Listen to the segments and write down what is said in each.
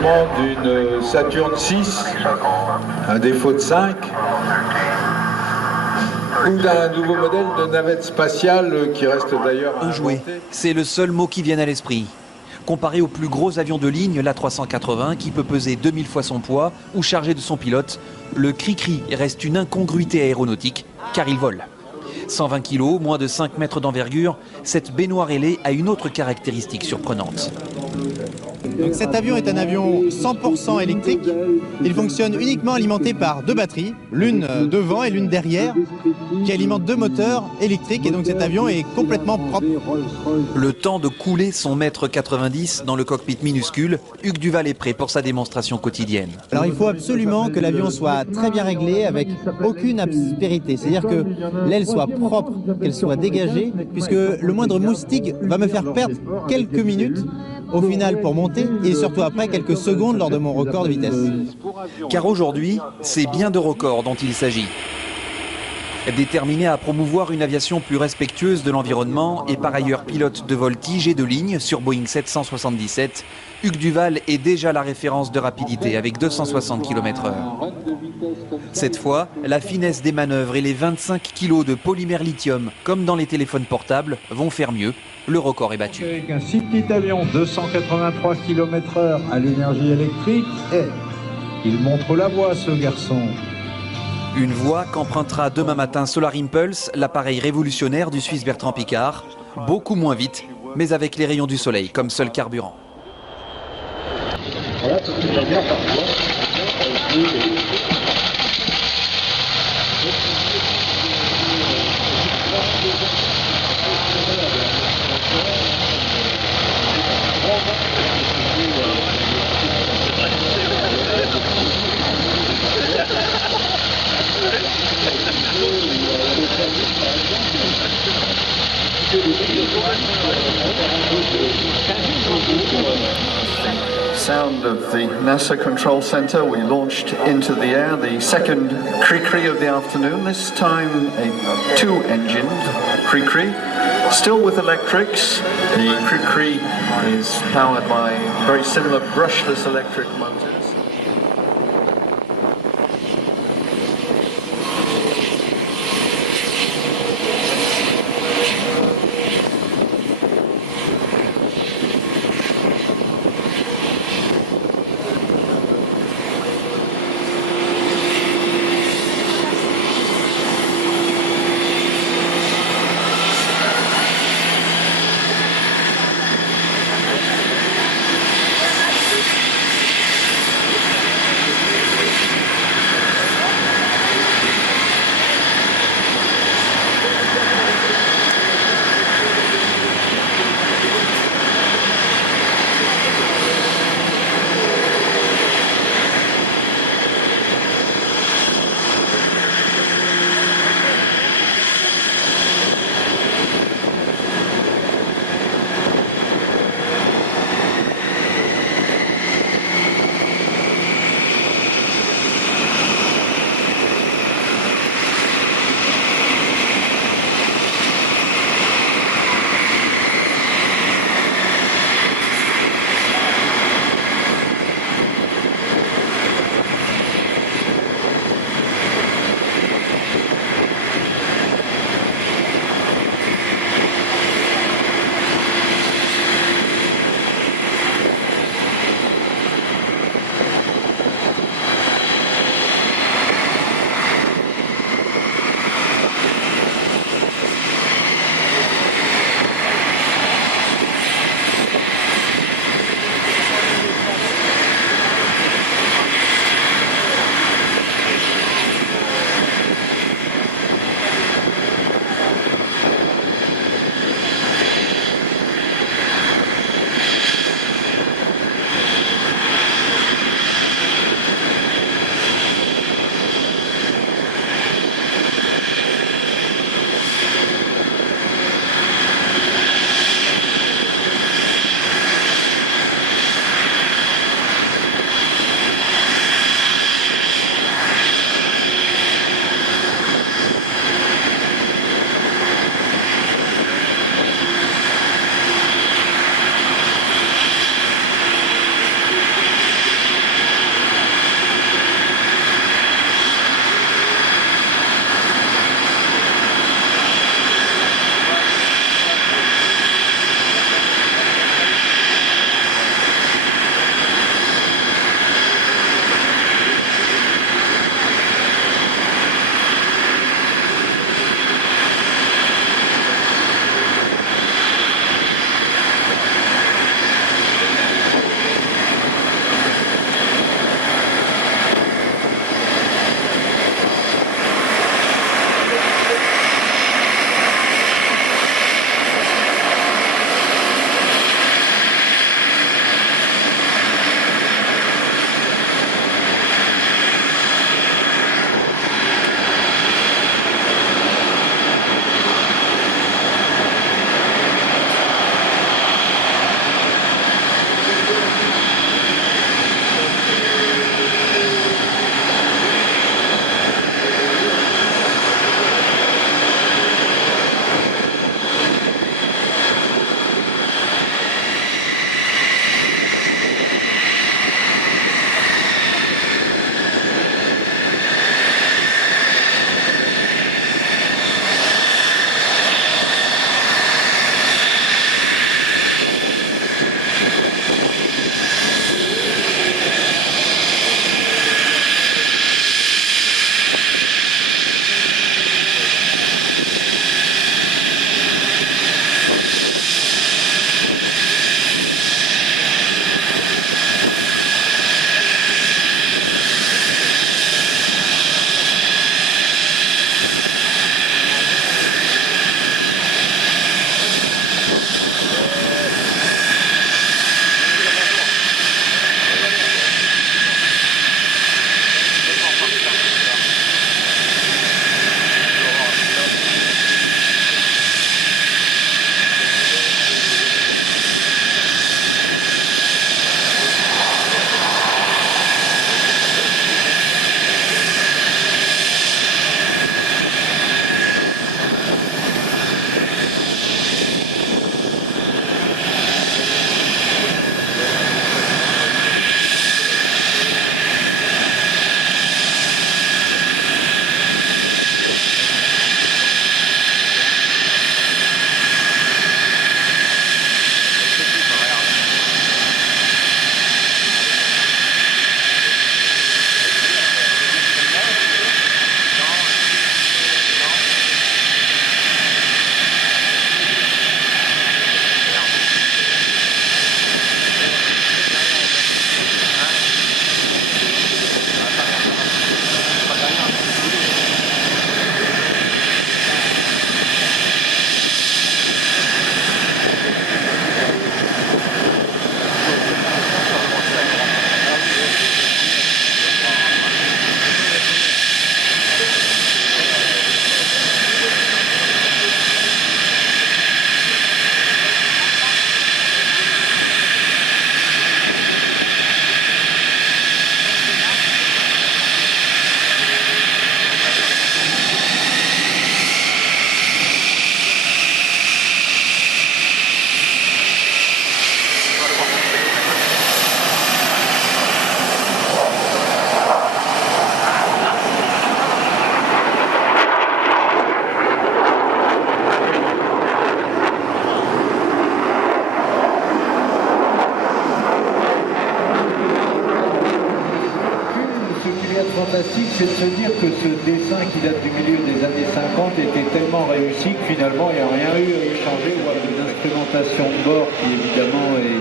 D'une Saturn 6, un défaut de 5, ou d'un nouveau modèle de navette spatiale qui reste d'ailleurs à un jouet, inventer. c'est le seul mot qui vienne à l'esprit. Comparé au plus gros avion de ligne, l'A380, qui peut peser 2000 fois son poids ou chargé de son pilote, le cri-cri reste une incongruité aéronautique, car il vole. 120 kg, moins de 5 mètres d'envergure, cette baignoire ailée a une autre caractéristique surprenante. Donc cet avion est un avion 100% électrique. Il fonctionne uniquement alimenté par deux batteries, l'une devant et l'une derrière, qui alimentent deux moteurs électriques, et donc cet avion est complètement propre. Le temps de couler son mètre 90 dans le cockpit minuscule, Hugues Duval est prêt pour sa démonstration quotidienne. Alors il faut absolument que l'avion soit très bien réglé, avec aucune aspérité, c'est-à-dire que l'aile soit propre, qu'elle soit dégagée, puisque le moindre moustique va me faire perdre quelques minutes au final pour monter, et surtout après quelques secondes lors de mon record de vitesse. Car aujourd'hui, c'est bien de records dont il s'agit. Déterminé à promouvoir une aviation plus respectueuse de l'environnement et par ailleurs pilote de vol tigé de ligne sur Boeing 777, Hugues Duval est déjà la référence de rapidité avec 260 km/h. Cette fois, la finesse des manœuvres et les 25 kg de polymère lithium, comme dans les téléphones portables, vont faire mieux. Le record est battu. Avec un si petit avion, 283 km/h à l'énergie électrique, il montre la voie, ce garçon. Une voie qu'empruntera demain matin Solar Impulse, l'appareil révolutionnaire du Suisse Bertrand Piccard. Beaucoup moins vite, mais avec les rayons du soleil comme seul carburant. Voilà, tout va bien parfois. Sound of the NASA Control Center, we launched into the air the second cri-cri of the afternoon, this time a two-engined cri-cri, still with electrics. The cri-cri is powered by very similar brushless electric motors. c'est de se dire que ce dessin qui date du milieu des années 50 était tellement réussi que finalement il n'y a rien eu à y changer. Voilà une instrumentation de bord qui évidemment est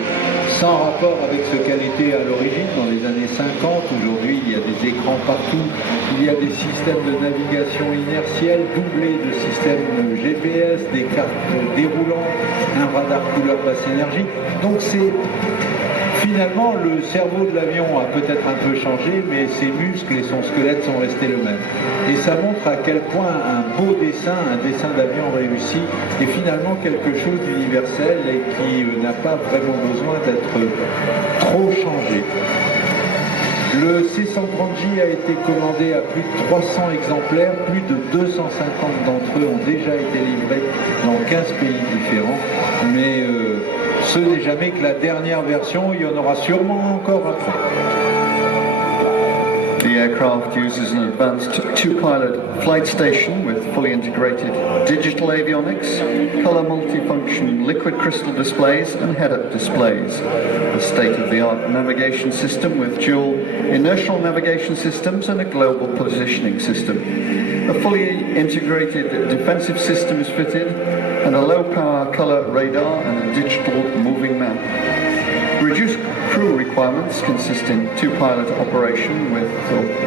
sans rapport avec ce qu'elle était à l'origine dans les années 50. Aujourd'hui il y a des écrans partout, il y a des systèmes de navigation inertielle doublés de systèmes GPS, des cartes déroulantes, un radar couleur basse énergie. Donc c'est finalement, le cerveau de l'avion a peut-être un peu changé, mais ses muscles et son squelette sont restés le même. Et ça montre à quel point un beau dessin, un dessin d'avion réussi, est finalement quelque chose d'universel et qui n'a pas vraiment besoin d'être trop changé. Le C-130J a été commandé à plus de 300 exemplaires, plus de 250 d'entre eux ont déjà été livrés dans 15 pays différents, mais ce n'est jamais que la dernière version, il y en aura sûrement encore après. The aircraft uses an advanced two-pilot flight station with fully integrated digital avionics, color multifunction liquid crystal displays and head-up displays, a state-of-the-art navigation system with dual inertial navigation systems and a global positioning system. A fully integrated defensive system is fitted and a low-power color radar and a digital moving map. Reduced crew requirements consist in two-pilot operation with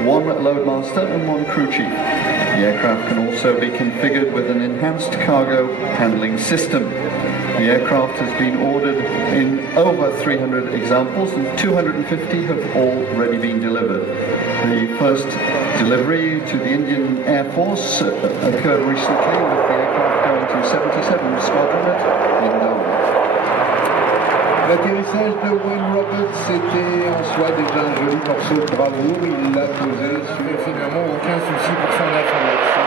one loadmaster and one crew chief. The aircraft can also be configured with an enhanced cargo handling system. The aircraft has been ordered in over 300 examples and 250 have already been delivered. The first delivery to the Indian Air Force occurred recently with the aircraft going to 77 Squadron at Lindau. L'atterrissage de Wayne Roberts, c'était en soi déjà un joli morceau de bravoure. Il l'a posé sur finalement aucun souci pour son information.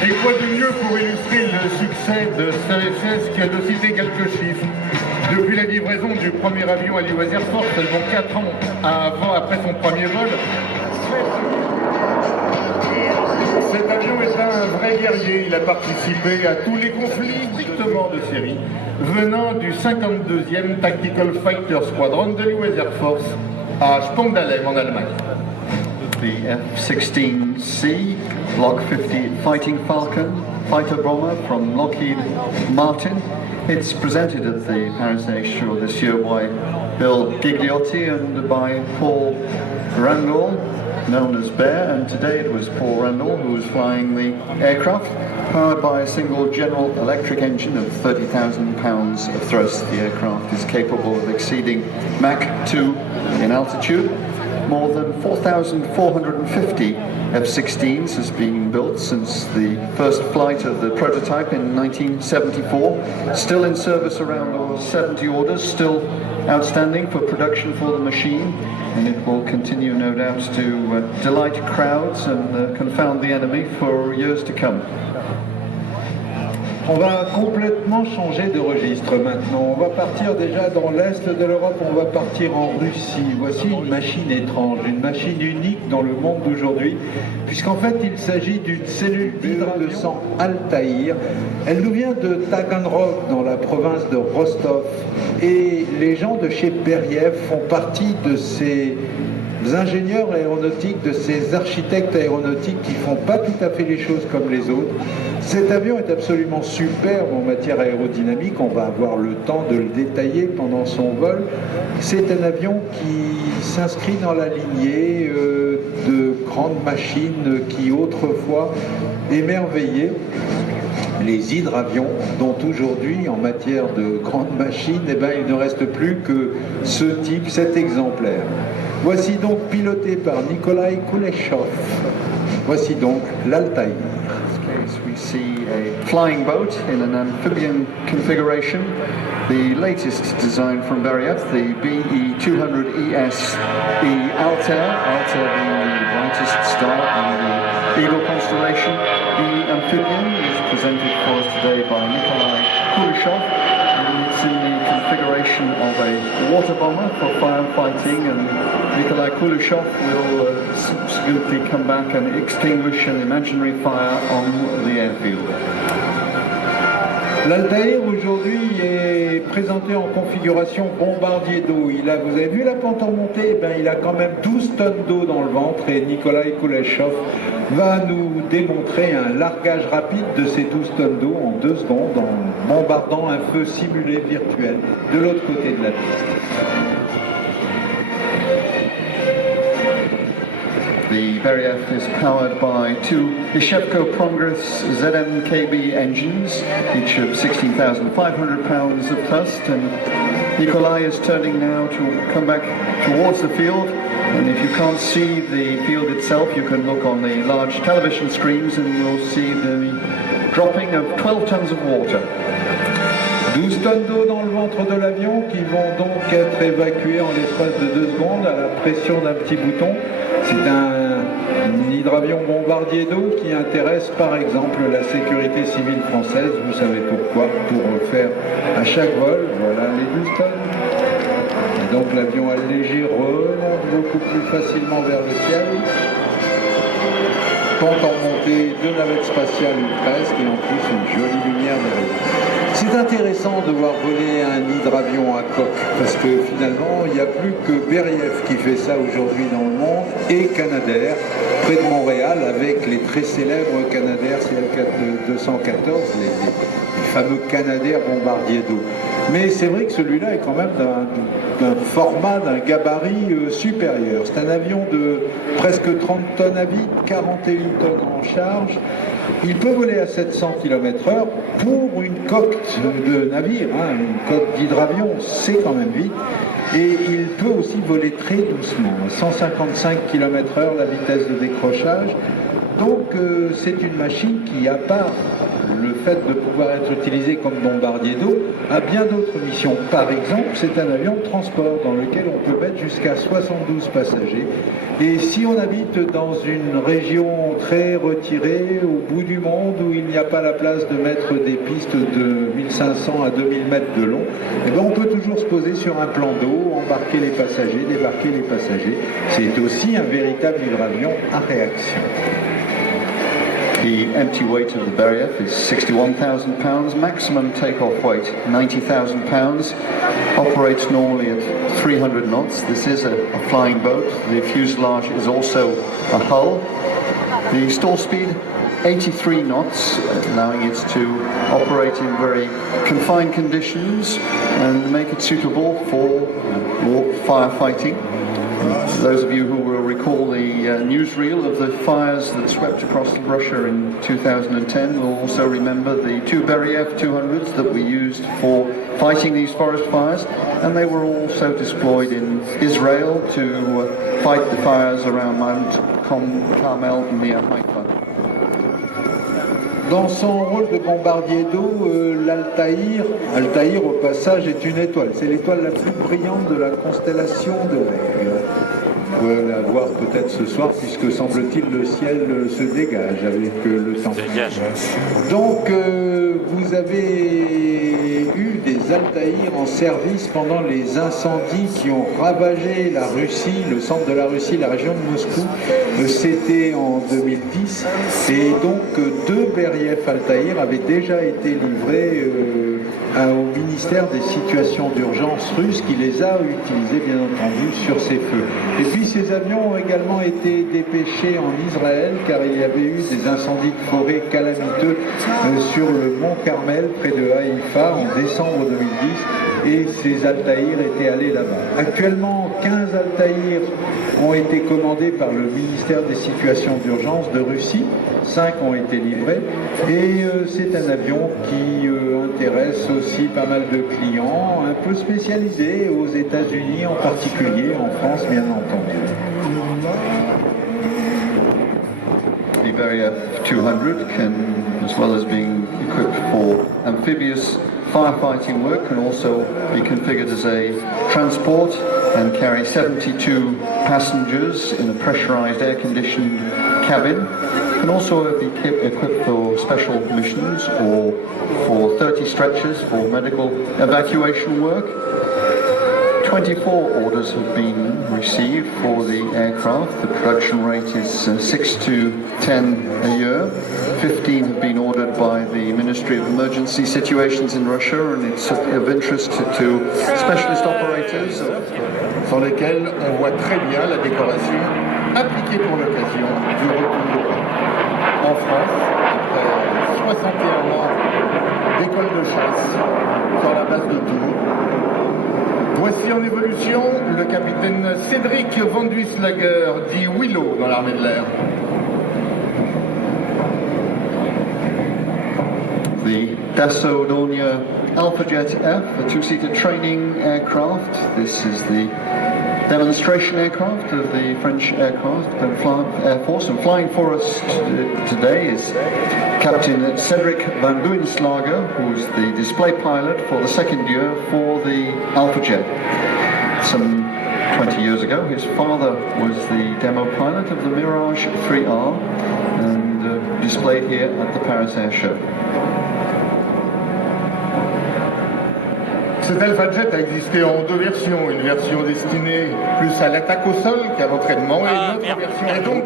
Et quoi de mieux pour illustrer le succès de Siae que de citer quelques chiffres. Depuis la livraison du premier avion à l'US Air Force, seulement 4 ans après son premier vol, cet avion est un vrai guerrier. Il a participé à tous les conflits strictement de série, venant du 52e Tactical Fighter Squadron de l'US Air Force à Spandalem en Allemagne. The F-16C Block 50 Fighting Falcon fighter bomber from Lockheed Martin. It's presented at the Paris Air Show this year by Bill Gigliotti and by Paul Randall, known as Bear, and today it was Paul Randall who was flying the aircraft, powered by a single General Electric engine of 30,000 pounds of thrust. The aircraft is capable of exceeding Mach 2 in altitude. More than 4,450 F-16s has been built since the first flight of the prototype in 1974. Still in service around 70 orders, still outstanding for production for the machine, and it will continue, no doubt, to delight crowds and confound the enemy for years to come. On va complètement changer de registre maintenant. On va partir déjà dans l'Est de l'Europe, on va partir en Russie. Voici une machine étrange, une machine unique dans le monde d'aujourd'hui, puisqu'en fait il s'agit d'une cellule d'hydravion de sang Altaïr. Elle nous vient de Taganrog, dans la province de Rostov. Et les gens de chez Beriev font partie de ces ingénieurs aéronautiques, de ces architectes aéronautiques qui font pas tout à fait les choses comme les autres. Cet avion est absolument superbe en matière aérodynamique, on va avoir le temps de le détailler pendant son vol. C'est un avion qui s'inscrit dans la lignée de grandes machines qui autrefois émerveillaient les hydravions, dont aujourd'hui, en matière de grandes machines, eh ben, il ne reste plus que ce type, cet exemplaire. Voici donc piloté par Nikolai Kuleshov. Voici donc l'Altaïr. We see a flying boat in an amphibian configuration, the latest design from Beriev, the BE-200 ESE Altair, Altair being the brightest star in the Eagle constellation. The amphibian is presented for us today by Nikolai Kuleshov, and it's in the configuration of a water bomber for firefighting, and Nikolai Kuleshov will subsequently come back and extinguish an imaginary fire on the airfield. L'Altaïr aujourd'hui est présenté en configuration bombardier d'eau. Vous avez vu la pente en montée? Il a quand même 12 tonnes d'eau dans le ventre et Nikolai Kuleshov va nous démontrer un largage rapide de ces 12 tonnes d'eau en 2 secondes en bombardant un feu simulé virtuel de l'autre côté de la piste. The Beriev is powered by 2 Ishevko Progress ZMKB engines, each of 16,500 pounds of thrust, and Nikolai is turning now to come back towards the field, and if you can't see the field itself, you can look on the large television screens and you'll see the dropping of 12 tons of water. 12 tonnes d'eau dans le ventre de l'avion qui vont donc être évacuées en l'espace de 2 secondes à la pression d'un petit bouton. C'est un hydravion bombardier d'eau qui intéresse par exemple la sécurité civile française. Vous savez pourquoi? Pour faire à chaque vol, voilà les 12 tonnes. Et donc l'avion allégé remonte beaucoup plus facilement vers le ciel. Pente en montée, 2 navettes spatiales ou presque, et en plus une jolie lumière derrière. C'est intéressant de voir voler un hydravion à coque, parce que finalement, il n'y a plus que Beriev qui fait ça aujourd'hui dans le monde, et Canadair, près de Montréal, avec les très célèbres Canadair CL214, les fameux Canadair bombardiers d'eau. Mais c'est vrai que celui-là est quand même d'un format, d'un gabarit supérieur. C'est un avion de presque 30 tonnes à vide, 41 tonnes en charge. Il peut voler à 700 km/h pour une coque de navire, une coque d'hydravion, c'est quand même vite. Et il peut aussi voler très doucement, 155 km/h la vitesse de décrochage. Donc c'est une machine qui, à part le fait de pouvoir être utilisé comme bombardier d'eau, a bien d'autres missions. Par exemple, c'est un avion de transport dans lequel on peut mettre jusqu'à 72 passagers. Et si on habite dans une région très retirée, au bout du monde, où il n'y a pas la place de mettre des pistes de 1500 à 2000 mètres de long, eh bien on peut toujours se poser sur un plan d'eau, embarquer les passagers, débarquer les passagers. C'est aussi un véritable hydravion à réaction. The empty weight of the Beriev is 61,000 pounds, maximum takeoff weight 90,000 pounds, operates normally at 300 knots. This is a flying boat. The fuselage is also a hull. The stall speed 83 knots, allowing it to operate in very confined conditions and make it suitable for firefighting. Those of you who will recall the newsreel of the fires that swept across Russia in 2010 will also remember the 2 Beriev 200s that we used for fighting these forest fires, and they were also deployed in Israel to fight the fires around Mount Carmel near Haifa. Dans son rôle de bombardier d'eau, l'Altaïr au passage est une étoile. C'est l'étoile la plus brillante de la constellation de l'Aigle. Vous pouvez la voir peut-être ce soir, puisque semble-t-il le ciel se dégage avec le temps. Donc vous avez eu des Altaïrs en service pendant les incendies qui ont ravagé la Russie, le centre de la Russie, la région de Moscou. C'était en 2010. Et donc 2 Beriev Altaïr avaient déjà été livrés au ministère des situations d'urgence russe, qui les a utilisés bien entendu sur ces feux. Et puis ces avions ont également été dépêchés en Israël, car il y avait eu des incendies de forêt calamiteux sur le mont Carmel près de Haïfa en décembre 2010, et ces Altaïrs étaient allés là-bas. Actuellement 15 Altaïrs ont été commandés par le ministère des situations d'urgence de Russie, 5 ont été livrés, et c'est un avion qui intéresse aussi pas mal de clients, un peu spécialisés aux États-Unis en particulier, en France bien entendu. very F-200 can, as well as being equipped for amphibious firefighting work, can also be configured as a transport and carry 72 passengers in a pressurized air-conditioned cabin. Can also be equipped for special missions or for 30 stretchers for medical evacuation work. 24 orders have been received for the aircraft. The production rate is 6 to 10 a year. 15 have been ordered by the Ministry of Emergency Situations in Russia, and it's of interest to specialist operators. Sur lesquels on voit très bien la décoration appliquée pour l'occasion du retour en France, après 61 ans d'école de chasse sur la base de Tours. Voici en évolution le capitaine Cédric Van Duislager, dit Willow dans l'armée de l'air. The Dassault Dornier AlphaJet F, a two-seater training aircraft. This is the demonstration aircraft of the French Air Force, and flying for us today is Captain Cédric Van Duislager, who is the display pilot for the second year for the AlphaJet. Some 20 years ago, his father was the demo pilot of the Mirage 3R and displayed here at the Paris Air Show. Cet AlphaJet a existé en deux versions, une version destinée plus à l'attaque au sol qu'à l'entraînement et une autre version est donc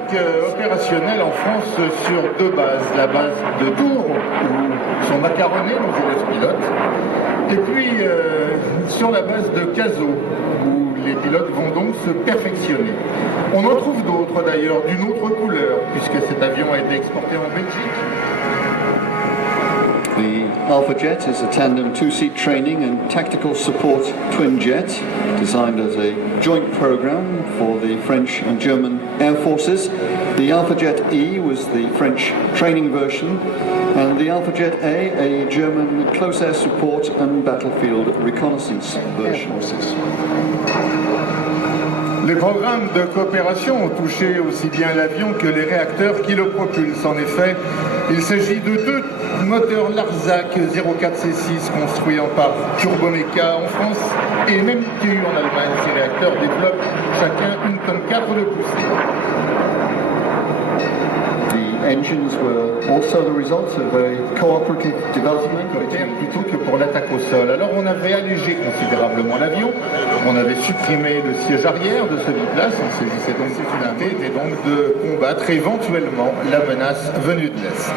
opérationnelle en France sur deux bases. La base de Tours, où sont macaronnés nos élèves pilotes, et puis sur la base de Cazaux, où les pilotes vont donc se perfectionner. On en trouve d'autres d'ailleurs d'une autre couleur, puisque cet avion a été exporté en Belgique. The AlphaJet is a tandem two-seat training and tactical support twin jet designed as a joint program for the French and German Air Forces. The AlphaJet E was the French training version, and the AlphaJet A German close air support and battlefield reconnaissance version. Les programmes de coopération ont touché aussi bien l'avion que les réacteurs qui le propulsent. En effet, il s'agit de deux moteurs Larzac 04C6 construits par Turbomeca en France et même ITU en Allemagne. Ces réacteurs développent chacun 1,4 tonne de poussée. The engines were also the results of a cooperative development plutôt que pour l'attaque au sol. Alors on avait allégé considérablement l'avion, on avait supprimé le siège arrière de ce biplace, il s'agissait donc était donc de combattre éventuellement la menace venue de l'Est.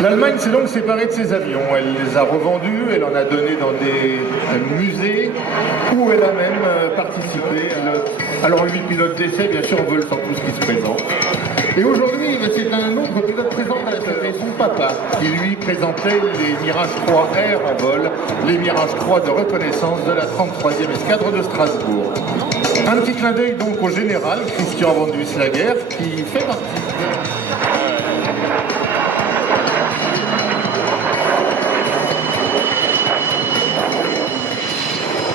L'Allemagne s'est donc séparée de ses avions, elle les a revendus, elle en a donné dans des musées où elle a même participé. Alors 8 pilotes d'essai, bien sûr, veulent sur tout ce qui se présente. Et aujourd'hui, c'est un autre pilote présentateur, et son papa, qui lui présentait les Mirage 3R en vol, les Mirage 3 de reconnaissance de la 33e escadre de Strasbourg. Un petit clin d'œil donc au général, Christian Van Duislager, qui fait partie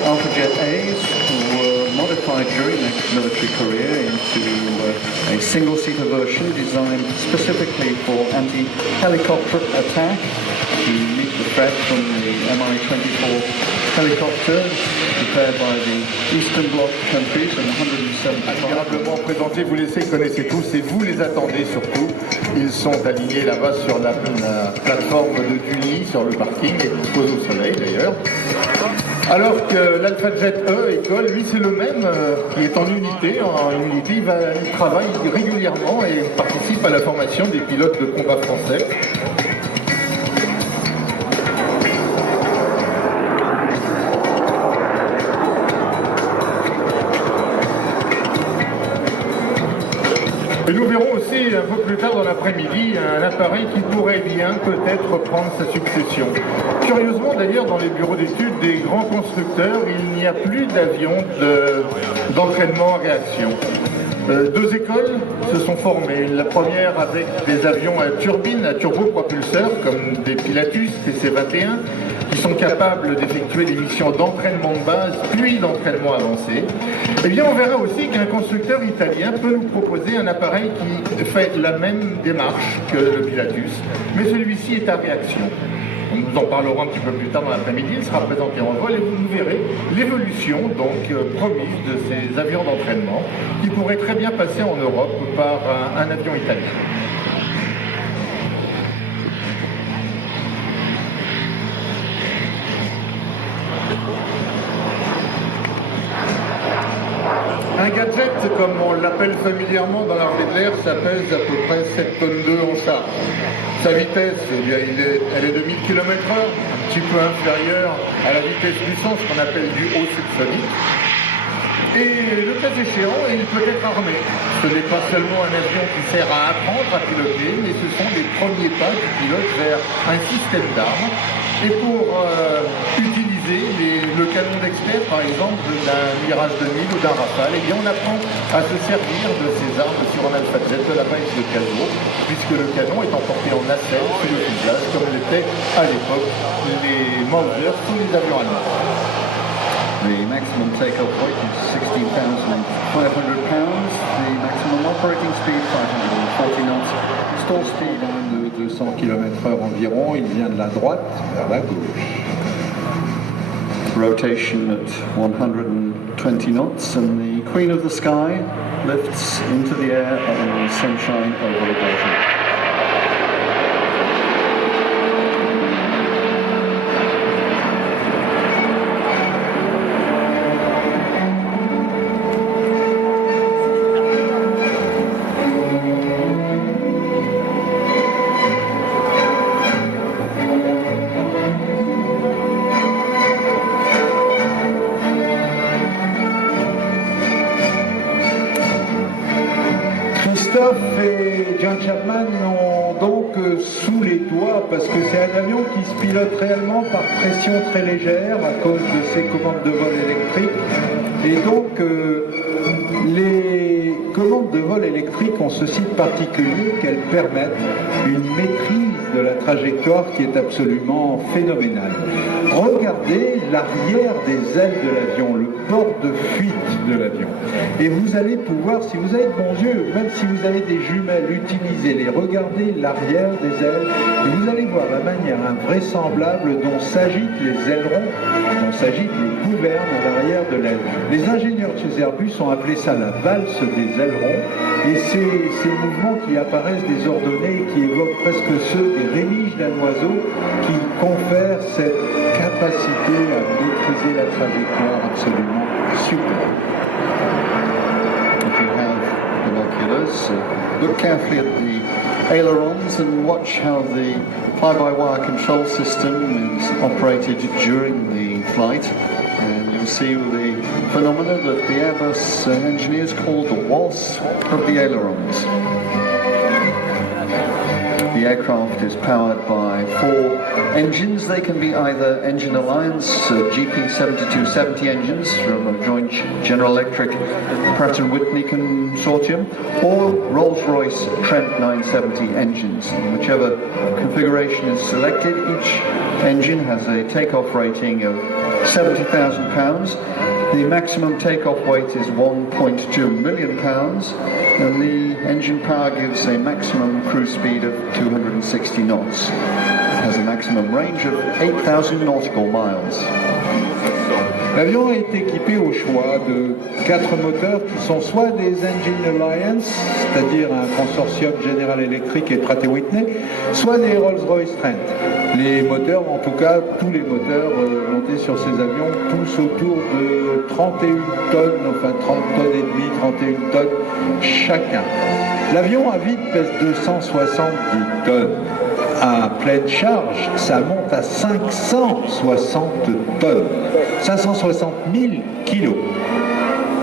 AlphaJet A's were modified during their military career into a single-seater version designed specifically for anti-helicopter attack to meet the threat from the Mi-24 helicopter prepared by the Eastern Bloc countries and 175. admirablement présentés, vous les connaissez tous et vous les attendez surtout. Ils sont alignés là-bas sur la plateforme de Duny, sur le parking, et exposés au soleil d'ailleurs. Alors que l'AlphaJet E école, lui c'est le même, qui est en unité. En unité, il travaille régulièrement et participe à la formation des pilotes de combat français. Et nous verrons aussi un peu plus tard dans l'après-midi un appareil qui pourrait bien peut-être prendre sa succession. Curieusement d'ailleurs, dans les bureaux d'études des grands constructeurs, il n'y a plus d'avions d'entraînement en réaction. Deux écoles se sont formées. La première avec des avions à turbine, à turbopropulseur, comme des Pilatus TC-21, qui sont capables d'effectuer des missions d'entraînement de base, puis d'entraînement avancé, eh bien on verra aussi qu'un constructeur italien peut nous proposer un appareil qui fait la même démarche que le Pilatus, mais celui-ci est à réaction. Nous en parlerons un petit peu plus tard dans l'après-midi, il sera présenté en vol et vous verrez l'évolution donc promise de ces avions d'entraînement qui pourraient très bien passer en Europe par un avion italien. Un gadget, comme on l'appelle familièrement dans l'armée de l'air, ça pèse à peu près 7 tonnes 2 en charge. Sa vitesse, eh bien, elle est de 1000 km/h, un petit peu inférieure à la vitesse du son, ce qu'on appelle du haut subsonique. Et le cas échéant, il peut être armé. Ce n'est pas seulement un avion qui sert à apprendre à piloter, mais ce sont les premiers pas du pilote vers un système d'armes. Et pour utiliser le canon d'expert, par exemple, d'un Mirage 2000 ou d'un Rafale, eh bien, on apprend à se servir de ces armes sur un Alpha Jet de la base de Caso, puisque le canon est emporté en nacelle sous le fuselage, comme l'étaient à l'époque les Mauser sous les avions allemands. The maximum takeoff weight is 16,500 pounds. The maximum operating speed 540 knots. Stall speed de 200 km/h environ, il vient de la droite vers la gauche. Rotation at 120 knots, and the Queen of the Sky lifts into the air in sunshine over the Bourget. Et John Chapman ont donc sous les doigts, parce que c'est un avion qui se pilote réellement par pression très légère à cause de ses commandes de vol électriques. Et donc les commandes de vol électriques ont ceci de particulier qu'elles permettent une maîtrise de la trajectoire qui est absolument phénoménale. Regardez l'arrière des ailes de l'avion, le port de fuite de l'avion. Et vous allez pouvoir, si vous avez de bons yeux, même si vous avez des jumelles, utilisez-les, regardez l'arrière des ailes et vous allez voir la manière invraisemblable dont s'agitent les ailerons, dont s'agitent les gouvernes à l'arrière de l'aile. Les ingénieurs de chez Airbus ont appelé ça la valse des ailerons et ces mouvements qui apparaissent désordonnés, qui évoquent presque ceux des rémiges d'un oiseau, qui confèrent cette capacité à maîtriser la trajectoire absolument superbe. If you have binoculars, look carefully at the ailerons and watch how the fly-by-wire control system is operated during the flight. And you'll see the phenomena that the Airbus engineers call the waltz of the ailerons. The aircraft is powered by 4 engines. They can be either Engine Alliance GP7270 engines from a joint General Electric Pratt & Whitney consortium, or Rolls-Royce Trent 970 engines. And whichever configuration is selected, each engine has a takeoff rating of 70,000 pounds. The maximum takeoff weight is 1.2 million pounds, and the engine power gives a maximum cruise speed of 260 knots. It has a maximum range of 8,000 nautical miles. L'avion est équipé au choix de 4 moteurs qui sont soit des Engine Alliance, c'est-à-dire un consortium General Electric et Pratt & Whitney, soit des Rolls-Royce Trent. Les moteurs, en tout cas, tous les moteurs montés sur ces avions poussent autour de 31 tonnes, enfin 30 tonnes et demie, 31 tonnes chacun. L'avion à vide pèse 270 tonnes. À pleine charge, ça monte à 560 tonnes, 560 000 kilos.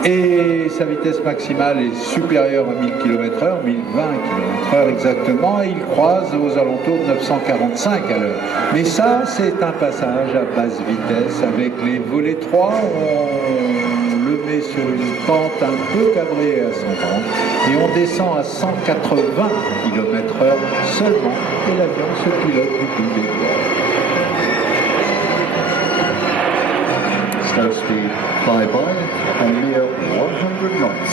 Et sa vitesse maximale est supérieure à 1000 km/h, 1020 km/h exactement, et il croise aux alentours de 945 à l'heure. Mais ça, c'est un passage à basse vitesse avec les volets 3. On le met sur une pente un peu cabrée à 130 et on descend à 180 km/h seulement et l'avion se pilote du bout des doigts. show speed flyby, a mere 100 knots.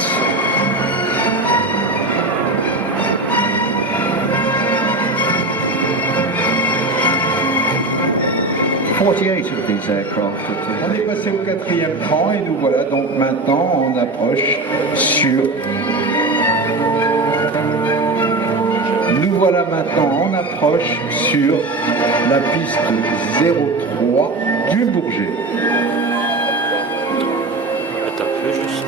On est passé au 4e cran et nous voilà donc maintenant en approche sur... Nous voilà maintenant en approche sur la piste 03 du Bourget. Attends, un peu juste.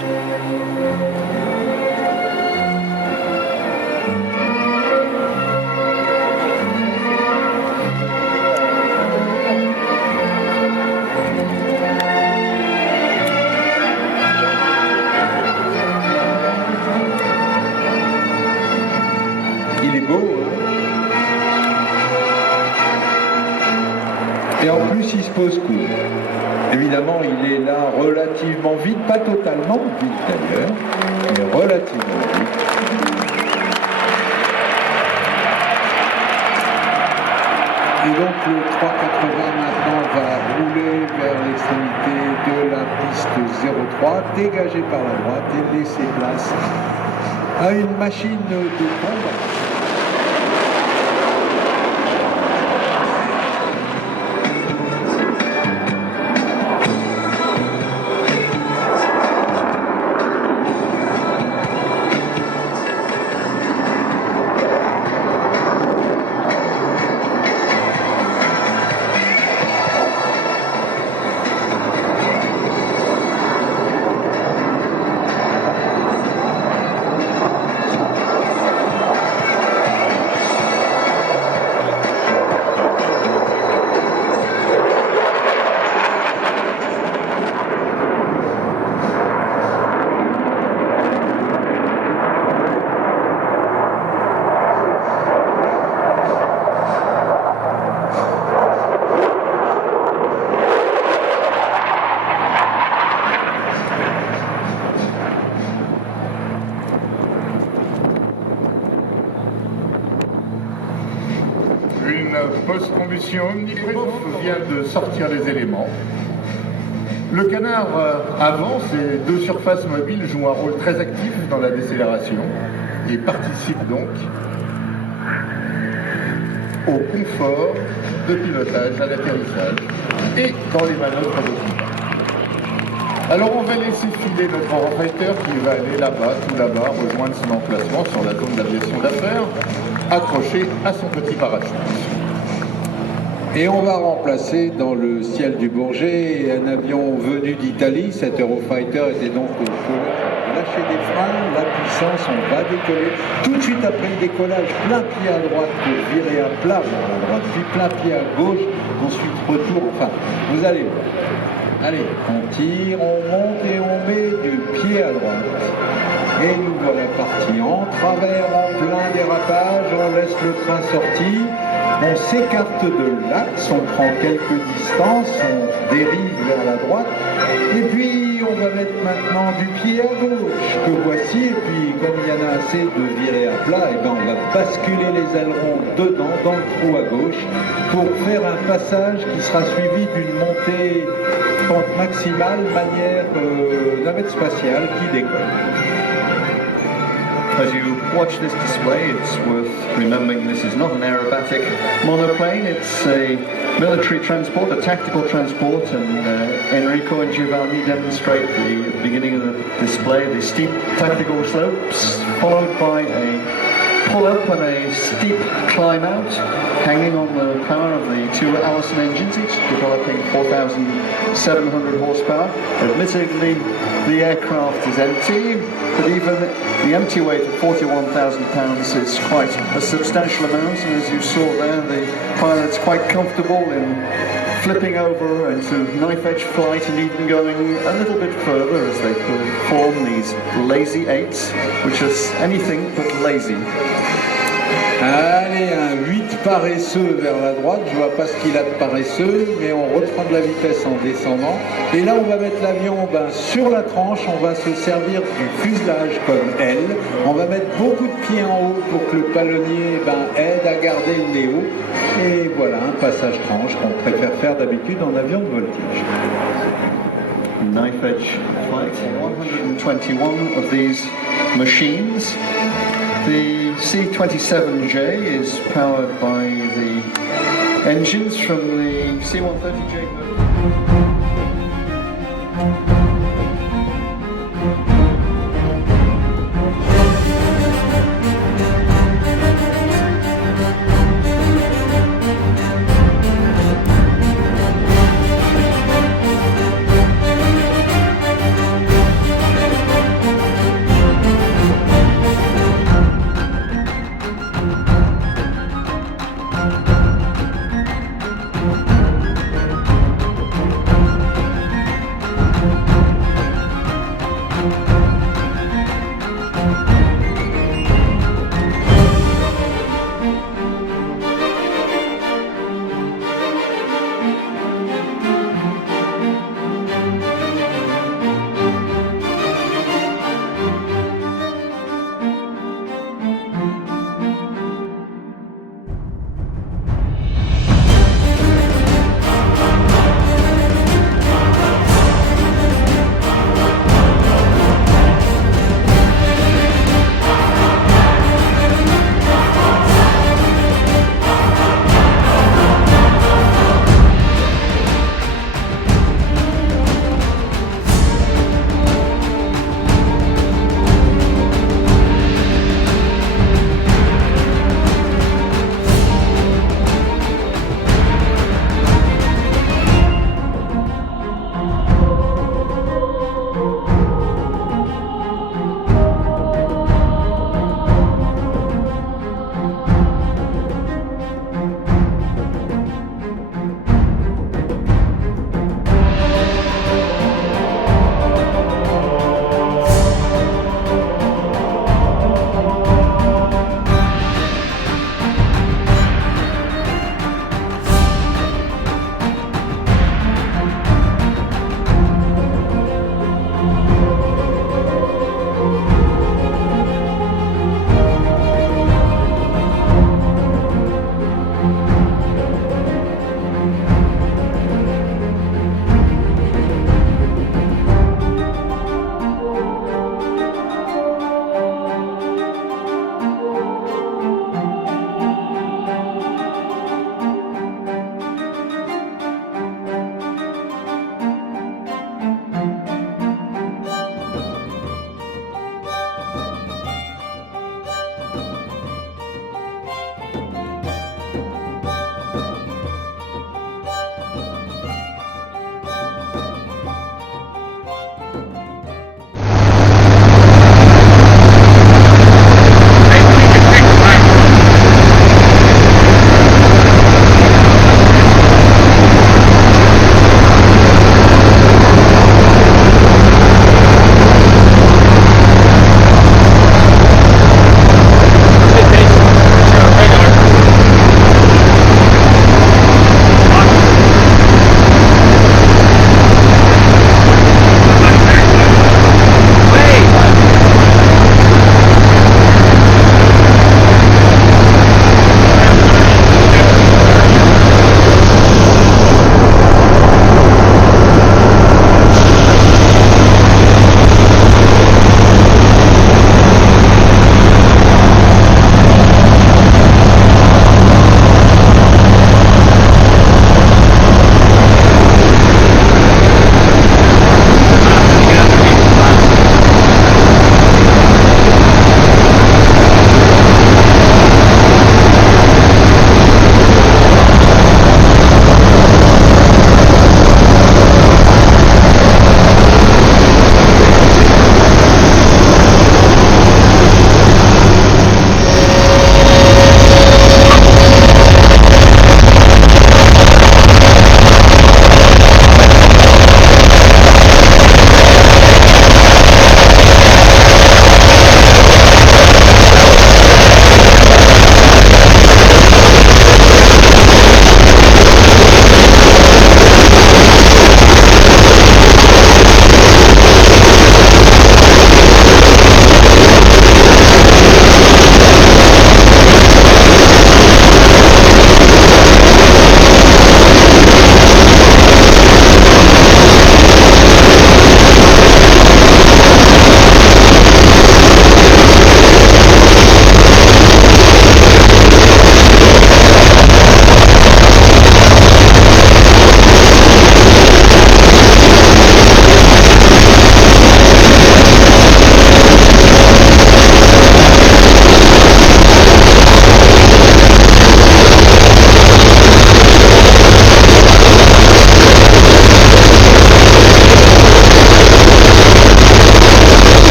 Il est beau, hein? Et en plus, il se pose court. Évidemment, il est là relativement vite, pas totalement vite d'ailleurs, mais relativement vite. Et donc le 380 maintenant va rouler vers l'extrémité de la piste 03, dégagé par la droite et laisser place à une machine de combat. Une post-combustion omniprésente vient de sortir les éléments. Le canard avance et deux surfaces mobiles jouent un rôle très actif dans la décélération et participent donc au confort de pilotage à l'atterrissage et dans les manœuvres de combat. Alors on va laisser filer notre Eurofighter qui va aller là-bas, tout là-bas, rejoindre son emplacement sur la zone d'aviation d'affaires, accroché à son petit parachute. Et on va remplacer dans le ciel du Bourget un avion venu d'Italie. Cet Eurofighter était donc au feu. Lâcher des freins, la puissance, on va décoller. Tout de suite après le décollage, plein pied à droite pour virer à plat vers la droite, puis plein pied à gauche, ensuite retour, enfin, vous allez voir. Allez, on tire, on monte et on met du pied à droite. Et nous voilà partis en travers, en plein dérapage, on laisse le train sortir, on s'écarte de l'axe, on prend quelques distances, on dérive vers la droite, et puis on va mettre maintenant du pied à gauche, que voici, et puis comme il y en a assez de virer à plat, et ben on va basculer les ailerons dedans, dans le trou à gauche, pour faire un passage qui sera suivi d'une montée pente maximale, manière navette spatiale qui décolle. As you watch this display, it's worth remembering this is not an aerobatic monoplane, it's a military transport, a tactical transport, and Enrico and Giovanni demonstrate the beginning of the display, the steep tactical slopes, followed by a pull-up and a steep climb-out, hanging on the power of the two Allison engines, each developing 4,700 horsepower. Admittedly, the aircraft is empty, but even the empty weight of 41,000 pounds is quite a substantial amount, and as you saw there, the pilot's quite comfortable in flipping over into knife-edge flight and even going a little bit further as they perform these lazy eights, which is anything but lazy. Allez, un 8 paresseux vers la droite, je vois pas ce qu'il a de paresseux, mais on reprend de la vitesse en descendant. Et là, on va mettre l'avion sur la tranche, on va se servir du fuselage comme aile. On va mettre beaucoup de pieds en haut pour que le palonnier aide à garder le nez haut. Et voilà, un passage tranche qu'on préfère faire d'habitude en avion de voltige. knife edge flight. 121 of these machines. The C-27J is powered by the engines from the C-130J.